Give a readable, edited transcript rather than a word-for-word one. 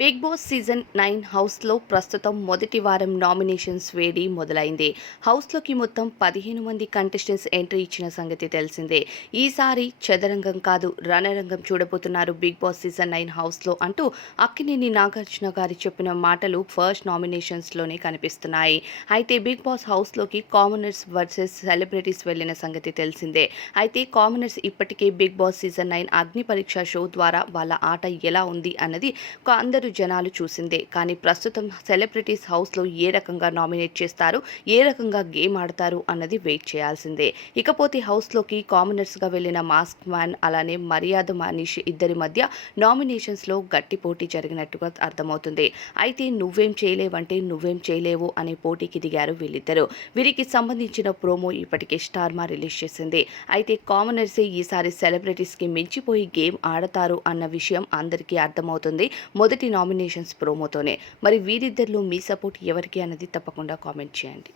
Big boss season 9 హౌస్లో ప్రస్తుతం మొదటి వారం నామినేషన్స్ వేడి మొదలైంది. హౌస్లోకి మొత్తం 15 మంది కంటెస్టెంట్స్ ఎంట్రీ ఇచ్చిన సంగతి తెలిసిందే. ఈసారి చదరంగం కాదు రణరంగం చూడబోతున్నారు బిగ్ బాస్ సీజన్ 9 హౌస్లో అంటూ అక్కినేని నాగార్జున గారు చెప్పిన మాటలు ఫస్ట్ నామినేషన్స్లోనే కనిపిస్తున్నాయి. అయితే బిగ్ బాస్ హౌస్లోకి కామనర్స్ వర్సెస్ సెలబ్రిటీస్ వెళ్లిన సంగతి తెలిసిందే. అయితే కామనర్స్ ఇప్పటికే బిగ్ బాస్ సీజన్ 9 అగ్ని పరీక్ష షో ద్వారా వాళ్ళ ఆట ఎలా ఉంది అన్నది అందరూ జనాలు చూసిందే. కానీ ప్రస్తుతం సెలబ్రిటీస్ హౌస్లో ఏ రకంగా నామినేట్ చేస్తారు, ఏ రకంగా గేమ్ ఆడతారు అన్నది వెయిట్ చేయాల్సిందే. ఇకపోతే హౌస్లోకి కామనర్స్గా వెళ్లిన మాస్క్ మ్యాన్ అలానే మర్యాద మనీష్ ఇద్దరి మధ్య నామినేషన్స్లో గట్టి పోటీ జరిగినట్టుగా అర్థమవుతుంది. అయితే నువ్వేం చేయలేవంటే నువ్వేం చేయలేవు అనే పోటీకి దిగారు వీళ్ళిద్దరూ. వీరికి సంబంధించిన ప్రోమో ఇప్పటికే స్టార్మా రిలీజ్ చేసింది. అయితే కామనర్సే ఈసారి సెలబ్రిటీస్కి మించిపోయి గేమ్ ఆడతారు అన్న విషయం అందరికీ అర్థమవుతుంది మొదటి నామినేషన్స్ ప్రోమోతోనే. మరి వీరిద్దరిలో మీ సపోర్ట్ ఎవరికి అన్నది తప్పకుండా కామెంట్ చేయండి.